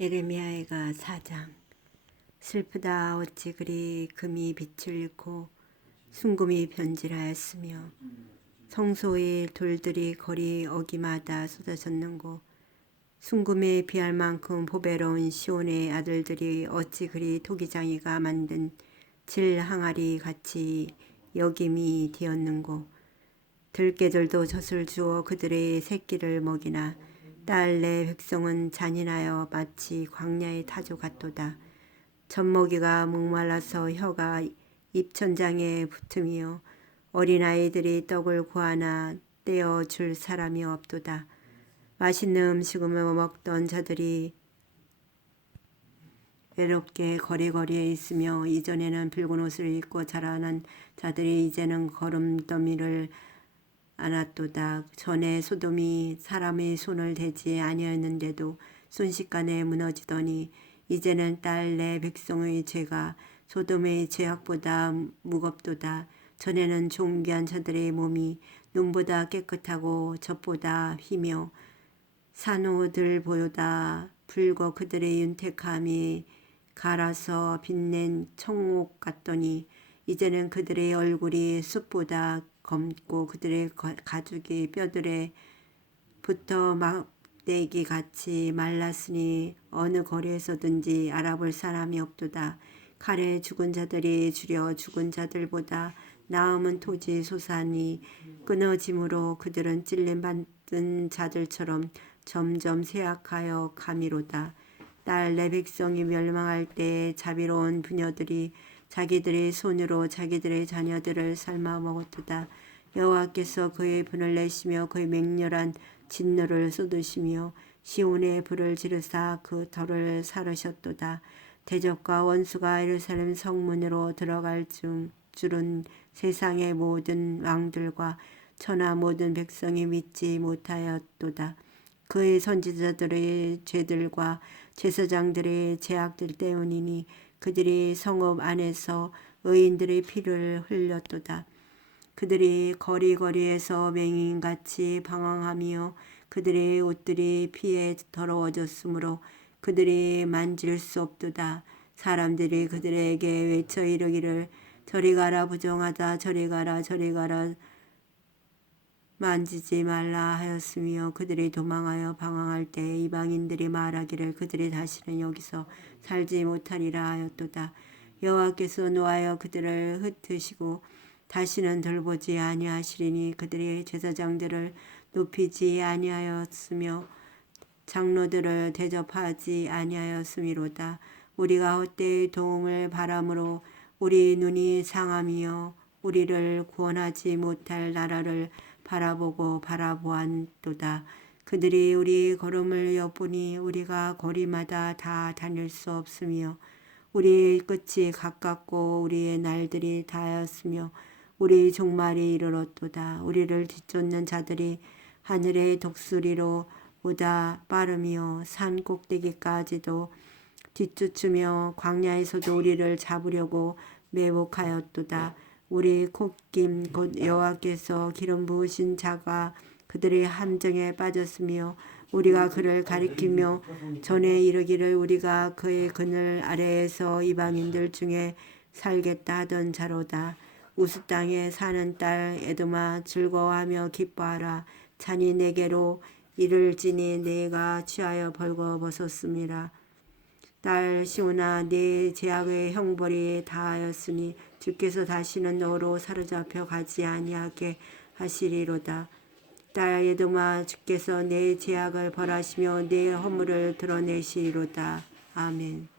에레미야의가 4장 슬프다 어찌 그리 금이 빛을 잃고 순금이 변질하였으며 성소의 돌들이 거리 어기마다 쏟아졌는고 순금에 비할 만큼 보배로운 시온의 아들들이 어찌 그리 토기장이가 만든 질 항아리 같이 여김이 되었는고 들깨들도 젖을 주어 그들의 새끼를 먹이나 딸내 백성은 잔인하여 마치 광야의 타조 같도다. 젖먹이가 목말라서 혀가 입천장에 붙음이요 어린아이들이 떡을 구하나 떼어 줄 사람이 없도다. 맛있는 음식을 먹던 자들이 외롭게 거리거리에 있으며 이전에는 붉은 옷을 입고 자라난 자들이 이제는 걸음더미를 안았도다. 전에 소돔이 사람의 손을 대지 아니었는데도 순식간에 무너지더니 이제는 딸 내 백성의 죄가 소돔의 죄악보다 무겁도다. 전에는 존귀한 자들의 몸이 눈보다 깨끗하고 젖보다 희며 산호들 보다 붉어 그들의 윤택함이 갈아서 빛낸 청옥 같더니 이제는 그들의 얼굴이 숲보다 검고 그들의 가죽이 뼈들에 붙어 막대기 같이 말랐으니 어느 거리에서든지 알아볼 사람이 없도다. 칼에 죽은 자들이 줄여 죽은 자들보다 나음은 토지 소산이 끊어짐으로 그들은 찔림 받은 자들처럼 점점 쇠약하여 가미로다. 딸 내 백성이 멸망할 때 자비로운 부녀들이 자기들의 손으로 자기들의 자녀들을 삶아 먹었도다. 여호와께서 그의 분을 내시며 그의 맹렬한 진노를 쏟으시며 시온의 불을 지르사 그 털을 사르셨도다. 대적과 원수가 예루살렘 성문으로 들어갈 중 줄은 세상의 모든 왕들과 천하 모든 백성이 믿지 못하였도다. 그의 선지자들의 죄들과 제사장들의 죄악들 때문이니 그들이 성읍 안에서 의인들의 피를 흘렸도다. 그들이 거리거리에서 맹인같이 방황하며 그들의 옷들이 피에 더러워졌으므로 그들이 만질 수 없도다. 사람들이 그들에게 외쳐 이르기를 저리 가라 부정하다 저리 가라 저리 가라 만지지 말라 하였으며 그들이 도망하여 방황할 때 이방인들이 말하기를 그들이 다시는 여기서 살지 못하리라 하였도다. 여호와께서 노하여 그들을 흩으시고 다시는 돌보지 아니하시리니 그들의 제사장들을 높이지 아니하였으며 장로들을 대접하지 아니하였음이로다. 우리가 헛되이 도움을 바람으로 우리 눈이 상함이여 우리를 구원하지 못할 나라를 바라보고 바라보았도다. 그들이 우리 걸음을 엿보니 우리가 거리마다 다 다닐 수 없으며 우리의 끝이 가깝고 우리의 날들이 다하였으며 우리 종말이 이르렀도다. 우리를 뒤쫓는 자들이 하늘의 독수리로 보다 빠르며 산 꼭대기까지도 뒤쫓으며 광야에서도 우리를 잡으려고 매복하였도다. 우리 콧김 곧 여호와께서 기름 부으신 자가 그들의 함정에 빠졌으며 우리가 그를 가리키며 전에 이르기를 우리가 그의 그늘 아래에서 이방인들 중에 살겠다 하던 자로다. 우스 땅에 사는 딸 에도마 즐거워하며 기뻐하라. 잔이 내게로 이를 지니 내가 취하여 벌거벗었음이라. 딸 시오나 내 제약의 형벌이 다하였으니 주께서 다시는 너로 사로잡혀 가지 아니하게 하시리로다. 딸 예동아 주께서 내 제약을 벌하시며 내 허물을 드러내시리로다. 아멘.